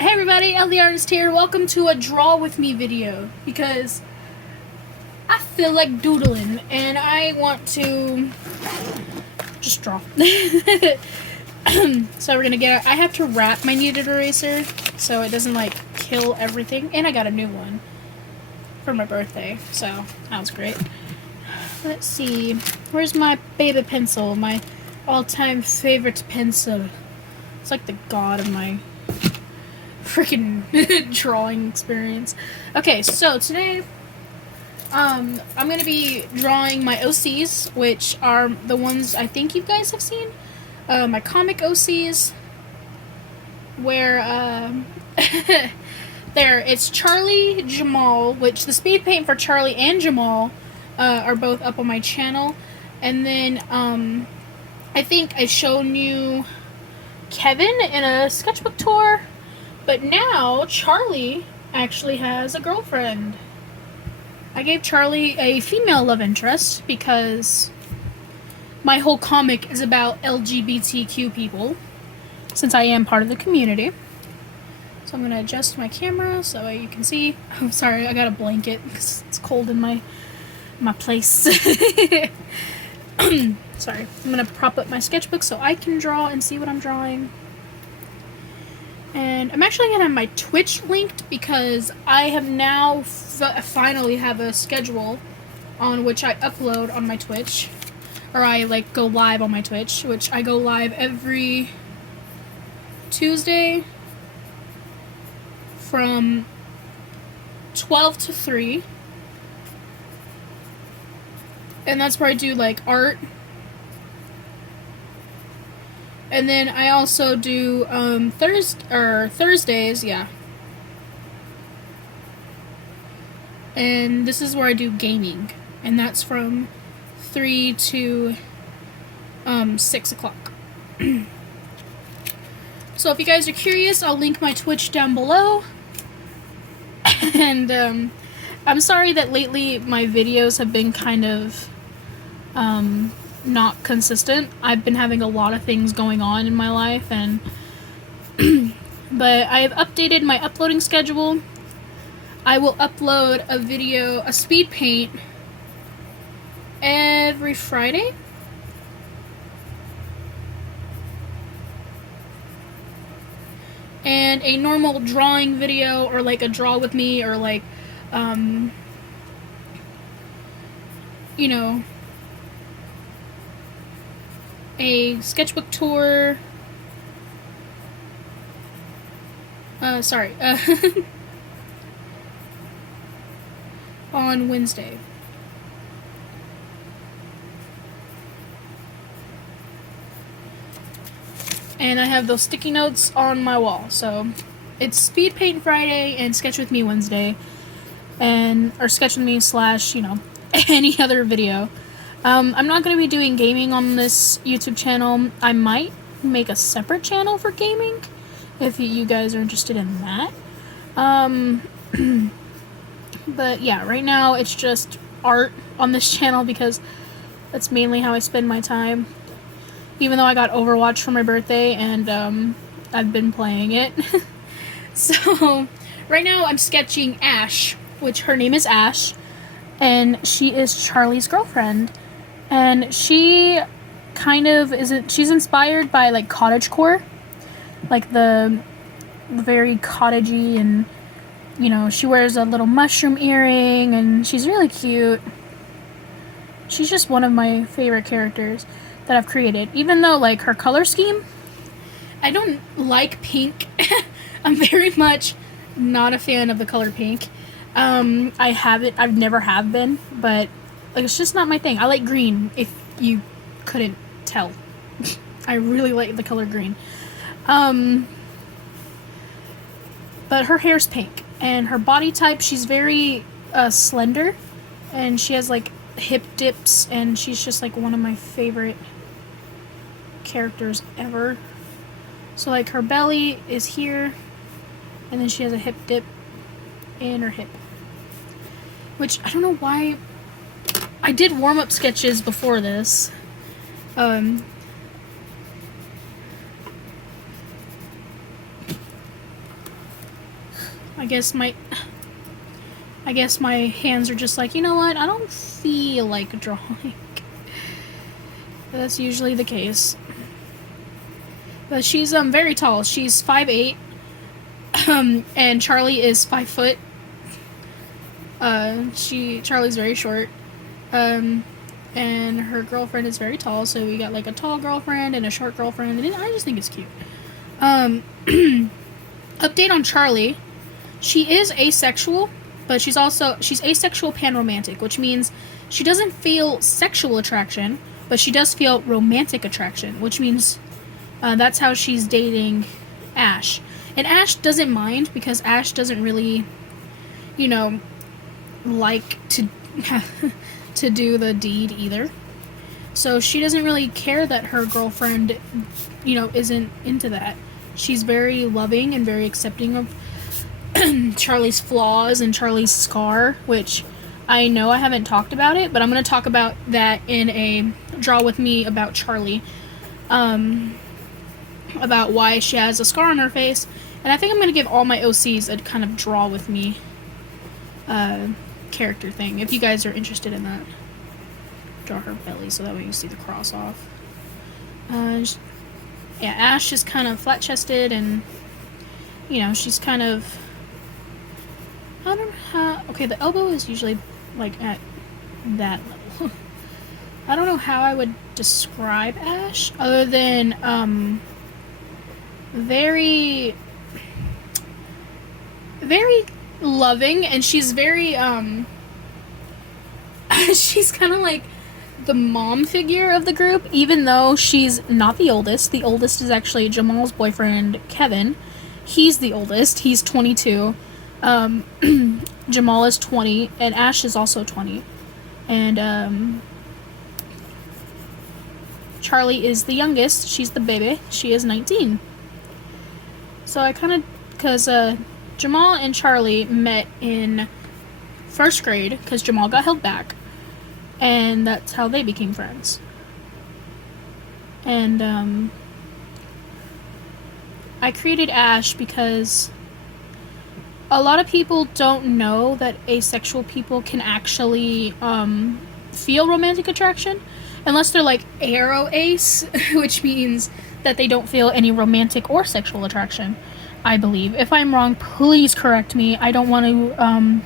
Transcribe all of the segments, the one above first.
Hey everybody, Witchyartist here. Welcome to a draw with me video because I feel like doodling and I want to just draw. So we're gonna get. I have to wrap my kneaded eraser so it doesn't like kill everything, and I got a new one for my birthday, so that was great. Let's see, where's my baby pencil? My all-time favorite pencil. It's like the god of my freaking drawing experience. Okay, so today I'm gonna be drawing my OCs, which are the ones I think you guys have seen. My comic OCs, where there it's Charlie, Jamal, which the speed paint for Charlie and Jamal are both up on my channel, and then I think I've shown you Kevin in a sketchbook tour. But now, Charlie actually has a girlfriend. I gave Charlie a female love interest because my whole comic is about LGBTQ people, since I am part of the community. So I'm going to adjust my camera so you can see. Oh, sorry, I got a blanket because it's cold in my place. Sorry. I'm going to prop up my sketchbook so I can draw and see what I'm drawing. And I'm actually going to have my Twitch linked because I have now finally have a schedule on which I upload on my Twitch. Or I like go live on my Twitch, which I go live every Tuesday from 12 to 3. And that's where I do like art. And then I also do Thursdays, yeah. And this is where I do gaming, and that's from 3 to 6 o'clock. So if you guys are curious, I'll link my Twitch down below. And I'm sorry that lately my videos have been kind of not consistent. I've been having a lot of things going on in my life, and but I have updated my uploading schedule. I will upload a video, a speed paint, every Friday. And a normal drawing video, or like a draw with me, or like you know, a sketchbook tour. On Wednesday. And I have those sticky notes on my wall. So it's Speed Paint Friday and Sketch with Me Wednesday. Or Sketch with Me / you know, any other video. I'm not going to be doing gaming on this YouTube channel. I might make a separate channel for gaming if you guys are interested in that. But yeah, right now it's just art on this channel because that's mainly how I spend my time. Even though I got Overwatch for my birthday and I've been playing it. So right now I'm sketching Ash, which her name is Ash, and she is Charlie's girlfriend. And she kind of she's inspired by like cottagecore, like the very cottagey, and you know, she wears a little mushroom earring and she's really cute. She's just one of my favorite characters that I've created, even though like her color scheme, I don't like pink. I'm very much not a fan of the color pink. I've never have been, but like, it's just not my thing. I like green, if you couldn't tell. I really like the color green. But her hair's pink, and her body type, she's very slender, and she has like hip dips, and she's just like one of my favorite characters ever. So like her belly is here, and then she has a hip dip in her hip. Which, I don't know why. I did warm-up sketches before this. I guess my hands are just like, you know what, I don't feel like drawing. That's usually the case. But she's very tall. She's 5'8", and Charlie is 5 foot. Charlie's very short. And her girlfriend is very tall, so we got like a tall girlfriend and a short girlfriend, and I just think it's cute. Update on Charlie. She is asexual, but she's asexual panromantic, which means she doesn't feel sexual attraction, but she does feel romantic attraction, which means that's how she's dating Ash. And Ash doesn't mind, because Ash doesn't really, like to to do the deed either. So she doesn't really care that her girlfriend, isn't into that. She's very loving and very accepting of Charlie's flaws and Charlie's scar, which I know I haven't talked about it, but I'm going to talk about that in a Draw With Me about Charlie. About why she has a scar on her face. And I think I'm going to give all my OCs a kind of Draw With Me character thing, if you guys are interested in that. Draw her belly so that way you see the cross off. Yeah, Ash is kind of flat-chested, and she's kind of, I don't know how, okay, the elbow is usually like at that level. I don't know how I would describe Ash other than very loving, and she's very she's kind of like the mom figure of the group, even though she's not the oldest. The oldest is actually Jamal's boyfriend, Kevin. He's the oldest. He's 22. Jamal is 20, and Ash is also 20. And Charlie is the youngest. She's the baby. She is 19. So I kind of, because Jamal and Charlie met in first grade, because Jamal got held back. And that's how they became friends. And I created Ash because a lot of people don't know that asexual people can actually feel romantic attraction, unless they're like aro-ace, which means that they don't feel any romantic or sexual attraction, I believe. If I'm wrong, please correct me. I don't want to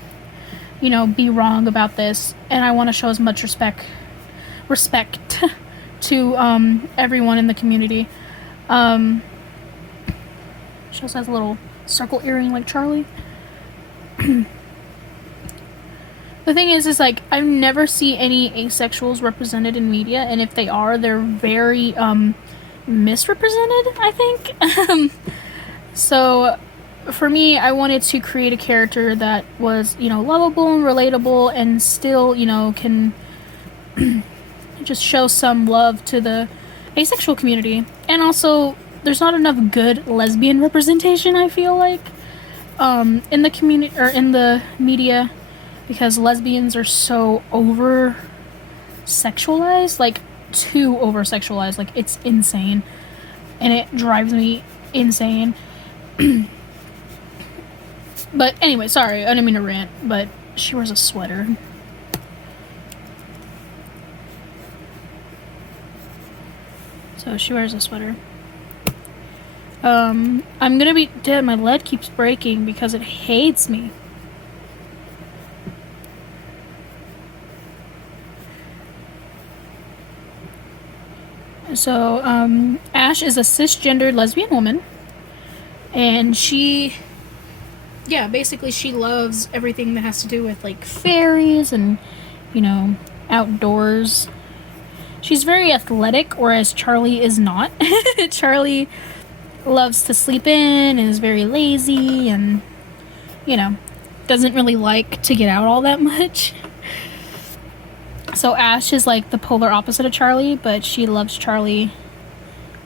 be wrong about this, and I want to show as much respect to everyone in the community. She also has a little circle earring like Charlie. The thing is like, I never see any asexuals represented in media, and if they are, they're very misrepresented, I think. So for me, I wanted to create a character that was, lovable and relatable, and still, can just show some love to the asexual community. And also, there's not enough good lesbian representation, I feel like, in the community, or in the media, because lesbians are so over-sexualized, like, too over-sexualized, like, it's insane, and it drives me insane. But anyway, sorry, I didn't mean to rant, but she wears a sweater. So she wears a sweater. I'm gonna be dead. My lead keeps breaking because it hates me. So, Ash is a cisgendered lesbian woman, and basically she loves everything that has to do with, like, fairies and, outdoors. She's very athletic, whereas Charlie is not. Charlie loves to sleep in and is very lazy and, doesn't really like to get out all that much. So Ash is, like, the polar opposite of Charlie, but she loves Charlie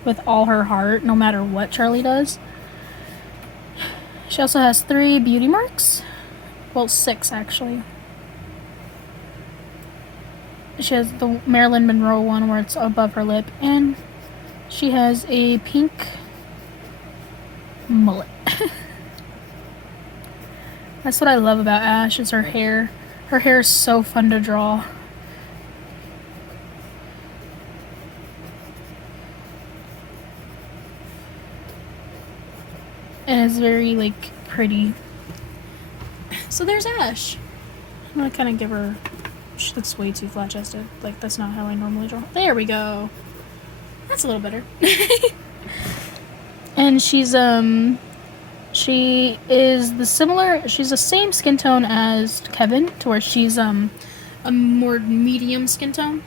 with all her heart, no matter what Charlie does. She also has 3 beauty marks. Well, 6, actually. She has the Marilyn Monroe one where it's above her lip, and she has a pink mullet. That's what I love about Ash, is her hair. Her hair is so fun to draw. And it's very, like, pretty. So there's Ash. I'm gonna kind of give her... She looks way too flat-chested. Like, that's not how I normally draw. There we go. That's a little better. And she's, she is she's the same skin tone as Kevin, to where she's, a more medium skin tone.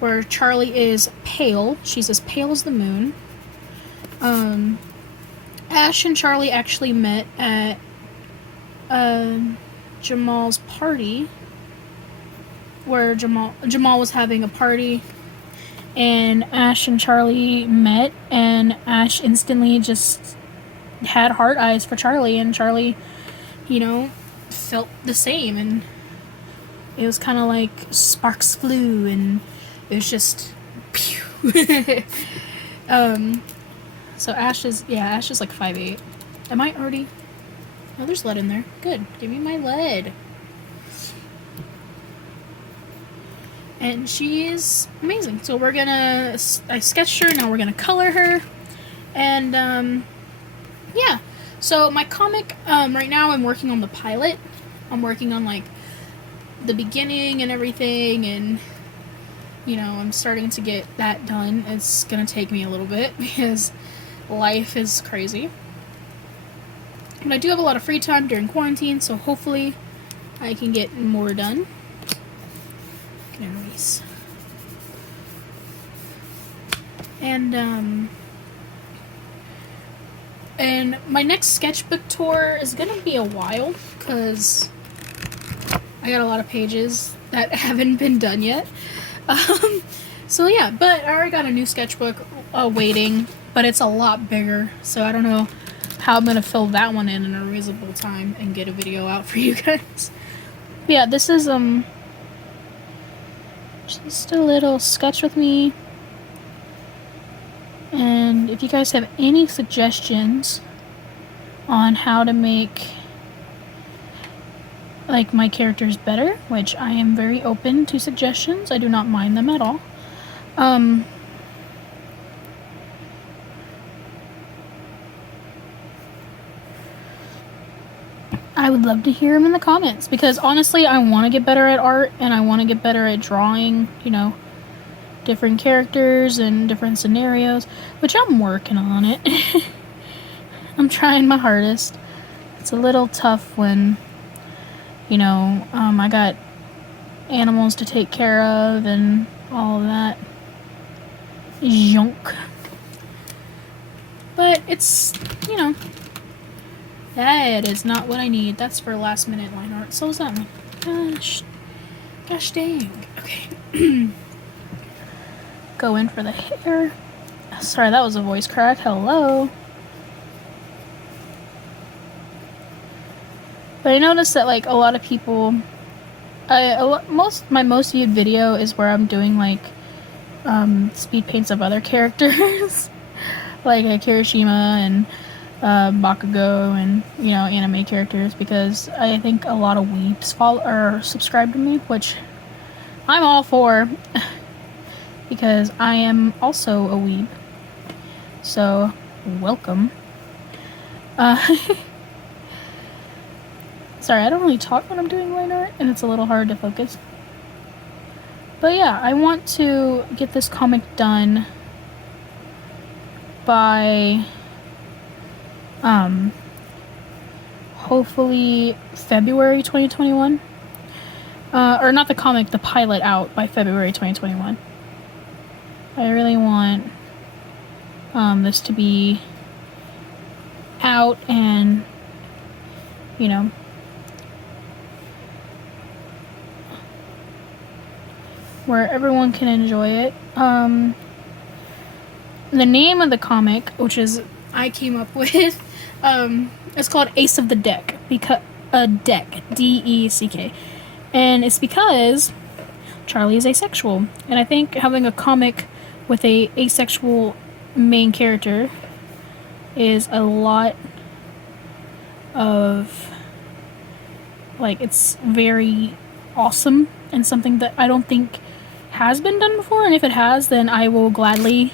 Where Charlie is pale. She's as pale as the moon. Ash and Charlie actually met at Jamal's party, where Jamal was having a party, and Ash and Charlie met, and Ash instantly just had heart eyes for Charlie, and Charlie, you know, felt the same, and it was kind of like sparks flew, and it was just pew. So Ash is like 5'8". Am I already... Oh, there's lead in there. Good. Give me my lead. And she's amazing. So we're gonna... I sketched her, now we're gonna color her. And, yeah. So my comic, right now I'm working on the pilot. I'm working on, like, the beginning and everything, and... You know, I'm starting to get that done. It's gonna take me a little bit, because... life is crazy. But I do have a lot of free time during quarantine, so hopefully I can get more done. Can erase. And my next sketchbook tour is gonna be a while, because I got a lot of pages that haven't been done yet. So yeah, but I already got a new sketchbook waiting. But it's a lot bigger, so I don't know how I'm gonna fill that one in a reasonable time and get a video out for you guys. But yeah, this is just a little sketch with me. And if you guys have any suggestions on how to make, like, my characters better, which I am very open to suggestions, I do not mind them at all. I would love to hear them in the comments, because honestly, I want to get better at art, and I want to get better at drawing, you know, different characters and different scenarios, which I'm working on it. I'm trying my hardest. It's a little tough when, you know, I got animals to take care of and all of that junk. But it's, you know, that is not what I need. That's for last minute line art. So is that one. Gosh dang. Okay. Go in for the hair. Sorry, that was a voice crack. Hello. But I noticed that, like, a lot of people... my most viewed video is where I'm doing, like, speed paints of other characters. Like Kirishima and Bakugo and, you know, anime characters, because I think a lot of weebs subscribe to me, which I'm all for, because I am also a weeb. So, welcome. Sorry, I don't really talk when I'm doing line art, and it's a little hard to focus. But yeah, I want to get this comic done by hopefully February 2021. Or not the comic, the pilot out by February 2021. I really want this to be out and, you know, where everyone can enjoy it. The name of the comic, which is I came up with, it's called Ace of the Deck, because deck, D-E-C-K, and it's because Charlie is asexual, and I think having a comic with a asexual main character is a lot of Like, it's very awesome and something that I don't think has been done before, and if it has, then I will gladly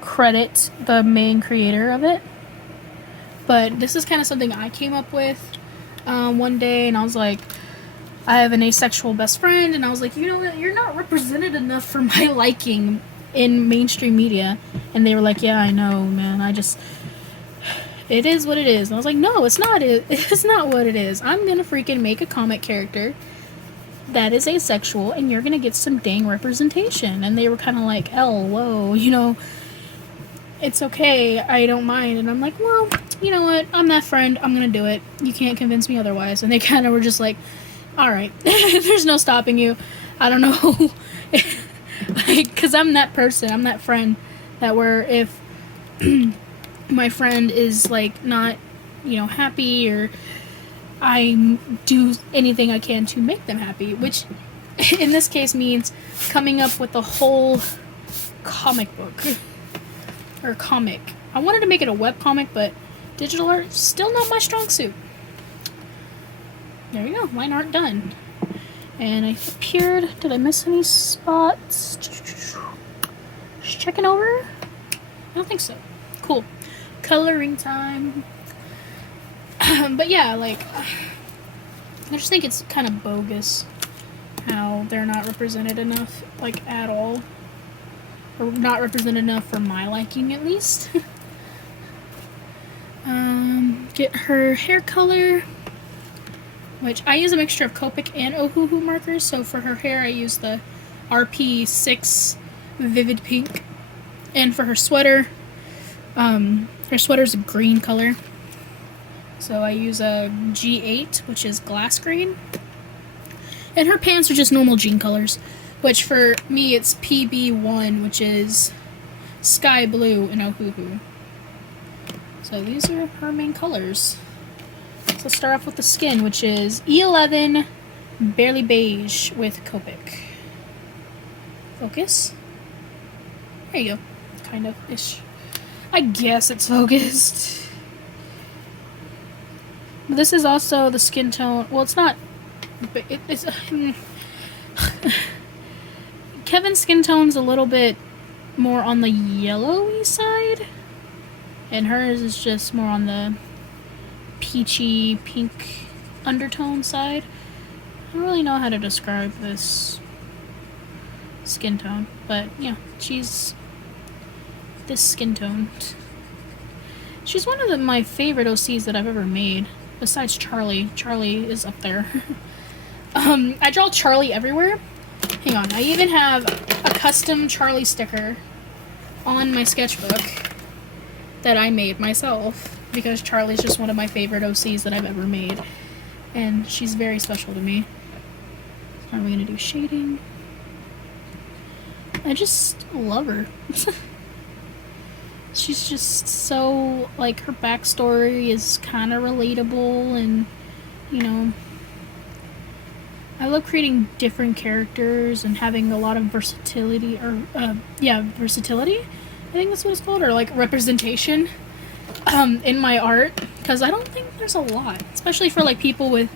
credit the main creator of it. But this is kind of something I came up with one day, and I was like, I have an asexual best friend, and I was like, you know what, you're not represented enough for my liking in mainstream media. And they were like, yeah, I know, man, it is what it is. And I was like, no, it's not. It's not what it is. I'm gonna freaking make a comic character that is asexual, and you're gonna get some dang representation. And they were kind of like, whoa, you know, it's okay, I don't mind. And I'm like, well, you know what, I'm that friend, I'm gonna do it. You can't convince me otherwise. And they kind of were just like, alright, there's no stopping you. I don't know. Like, because I'm that person, I'm that friend that where if my friend is like not, you know, happy, or I do anything I can to make them happy, which in this case means coming up with a whole comic book or comic. I wanted to make it a web comic, but digital art still not my strong suit. There you go, line art done. And I appeared. Did I miss any spots? Just checking over. I don't think so. Cool. Coloring time. But yeah, like, I just think it's kind of bogus how they're not represented enough, like, at all. Or not represented enough for my liking, at least. Get her hair color, which I use a mixture of Copic and Ohuhu markers. So for her hair, I use the RP6 Vivid Pink. And for her sweater, her sweater's a green color. So I use a G8, which is glass green. And her pants are just normal jean colors, which for me it's PB1, which is sky blue in Ohuhu. So these are her main colors. So let's start off with the skin, which is E11 Barely Beige with Copic. Focus. There you go. Kind of ish. I guess it's focused. But this is also the skin tone. Well, it's not. But it's. Kevin's skin tone's a little bit more on the yellowy side, and hers is just more on the peachy pink undertone side. I don't really know how to describe this skin tone, but yeah, she's this skin tone. She's one of my favorite OCs that I've ever made, besides Charlie. Charlie is up there. I draw Charlie everywhere. Hang on, I even have a custom Charlie sticker on my sketchbook that I made myself, because Charlie's just one of my favorite OCs that I've ever made, and she's very special to me. Are we gonna do shading? I just love her. She's just so, like, her backstory is kind of relatable, and, you know, I love creating different characters and having a lot of versatility, or, versatility? I think that's what it's called, or, like, representation, in my art, because I don't think there's a lot, especially for, like, people with,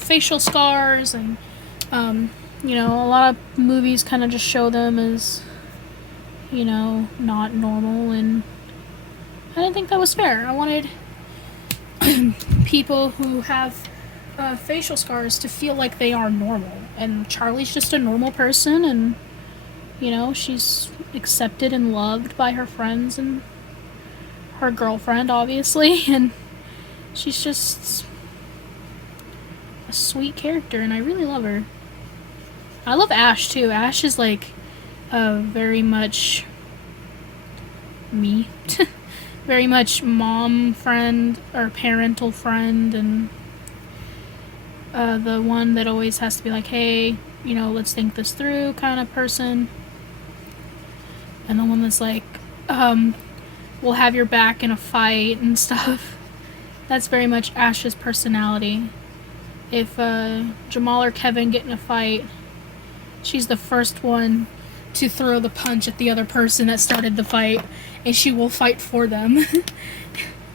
facial scars, and, you know, a lot of movies kind of just show them as, you know, not normal, and I didn't think that was fair. I wanted people who have facial scars to feel like they are normal, and Charlie's just a normal person, and, you know, she's accepted and loved by her friends and her girlfriend, obviously, and she's just a sweet character, and I really love her. I love Ash, too. Ash is, like, very much me. Very much mom friend, or parental friend, and the one that always has to be like, hey, you know, let's think this through kind of person. And the one that's like, we'll have your back in a fight and stuff. That's very much Ash's personality. If Jamal or Kevin get in a fight, she's the first one to throw the punch at the other person that started the fight, and she will fight for them.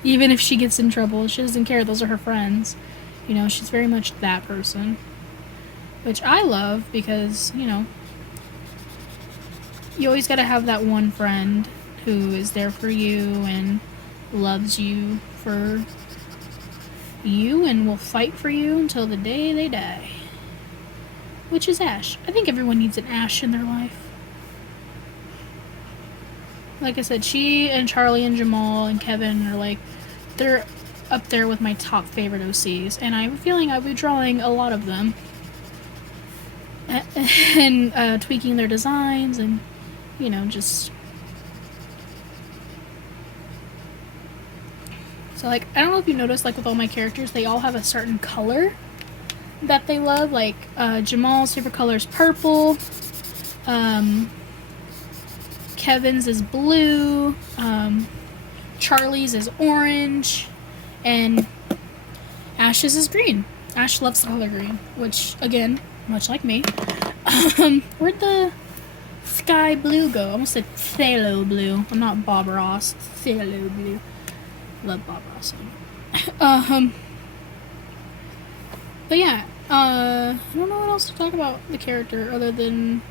Even if she gets in trouble, she doesn't care. Those are her friends. You know, she's very much that person. Which I love because, you know, you always gotta have that one friend who is there for you and loves you for you and will fight for you until the day they die. Which is Ash. I think everyone needs an Ash in their life. Like I said, she and Charlie and Jamal and Kevin are like, they're up there with my top favorite OCs, and I have a feeling I'll be drawing a lot of them. And tweaking their designs and, you know, just... So, like, I don't know if you noticed, like, with all my characters, they all have a certain color that they love. Like, Jamal's favorite color is purple. Kevin's is blue. Charlie's is orange. And Ash's is green. Ash loves the color green, which, again, much like me. Where'd the sky blue go? I almost said phthalo blue. I'm not Bob Ross. Phthalo blue. Love Bob Ross. But yeah, I don't know what else to talk about the character other than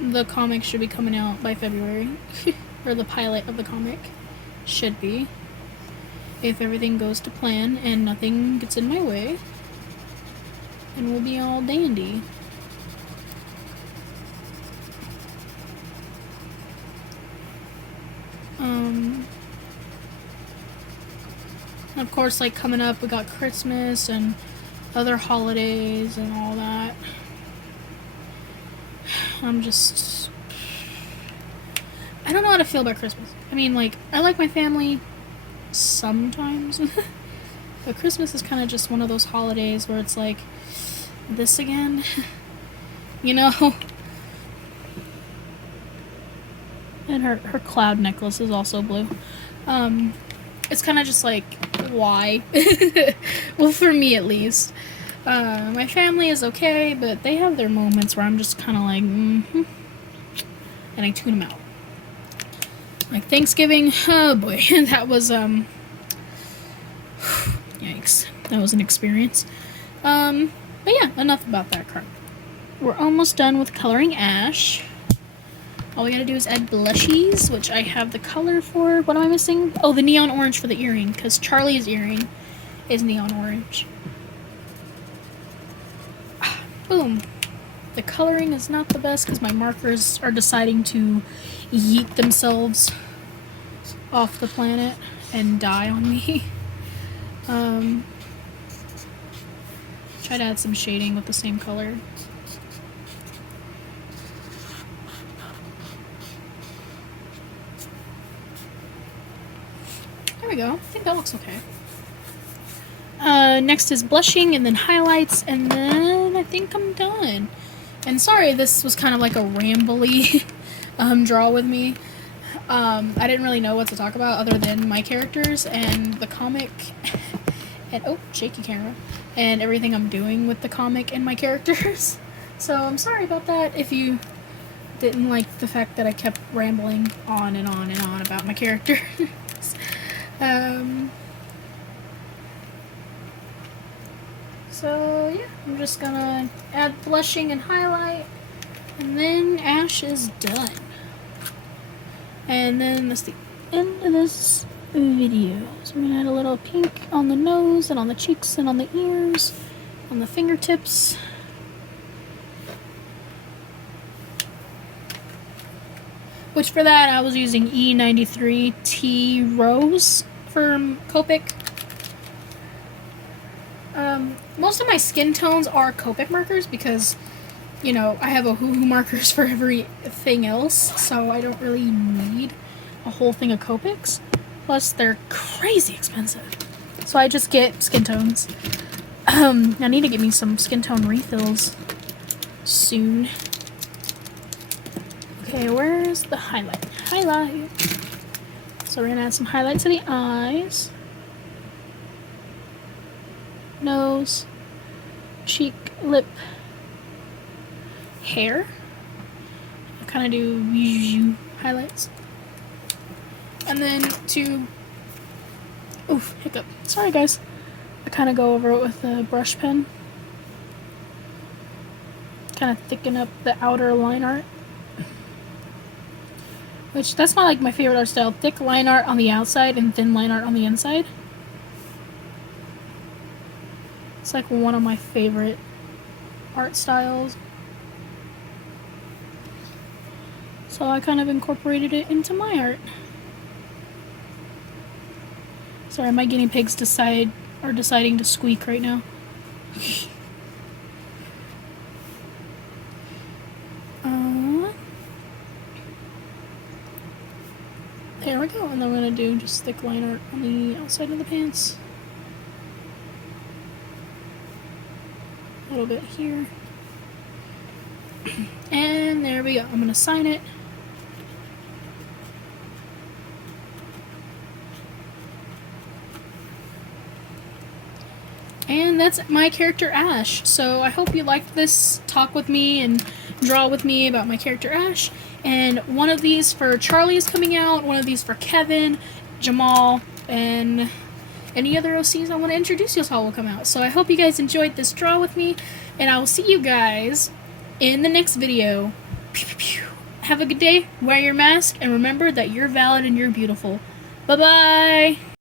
the comic should be coming out by February. Or the pilot of the comic should be. If everything goes to plan and nothing gets in my way. And we'll be all dandy. Of course, like, coming up, we got Christmas and other holidays and all that. I don't know how to feel about Christmas. I mean, like, I like my family sometimes. But Christmas is kind of just one of those holidays where it's like, this again? You know? And her cloud necklace is also blue. It's kind of just like, why? Well, for me at least. My family is okay, but they have their moments where I'm just kind of like, and I tune them out. Like Thanksgiving, oh boy, that was, yikes. That was an experience. But yeah, enough about that card. We're almost done with coloring Ash. All we gotta do is add blushies, which I have the color for. What am I missing? Oh, the neon orange for the earring, because Charlie's earring is neon orange. Boom. The coloring is not the best because my markers are deciding to yeet themselves off the planet and die on me. Try to add some shading with the same color. There we go. I think that looks okay. Next is blushing and then highlights, and then I think I'm done. And sorry, this was kind of like a rambly draw with me. I didn't really know what to talk about other than my characters and the comic and oh, shaky camera, and everything I'm doing with the comic and my characters. So I'm sorry about that if you didn't like the fact that I kept rambling on and on and on about my characters. So yeah, I'm just gonna add blushing and highlight, and then Ash is done. And then that's the end of this video. So I'm gonna add a little pink on the nose and on the cheeks and on the ears, on the fingertips. Which for that I was using E93 T Rose from Copic. Most of my skin tones are Copic markers because, you know, I have a Hoo-Hoo markers for everything else, so I don't really need a whole thing of Copics. Plus, they're crazy expensive. So I just get skin tones. I need to get me some skin tone refills soon. Okay, where's the highlight? Highlight. So we're gonna add some highlight to the eyes. Nose, cheek, lip, hair. I kind of do highlights. And then to... Oof, hiccup. Sorry, guys. I kind of go over it with a brush pen. Kind of thicken up the outer line art. Which, that's my favorite art style. Thick line art on the outside and thin line art on the inside. It's like one of my favorite art styles. So I kind of incorporated it into my art. Sorry, my guinea pigs are deciding to squeak right now. There we go, and then we're gonna do just thick line art on the outside of the pants. A little bit here. And there we go. I'm gonna sign it. And that's my character Ash. So I hope you liked this talk with me and draw with me about my character Ash. And one of these for Charlie is coming out, one of these for Kevin, Jamal, and any other OCs I want to introduce you all will come out. So I hope you guys enjoyed this draw with me, and I will see you guys in the next video. Pew, pew, pew. Have a good day, wear your mask, and remember that you're valid and you're beautiful. Bye-bye!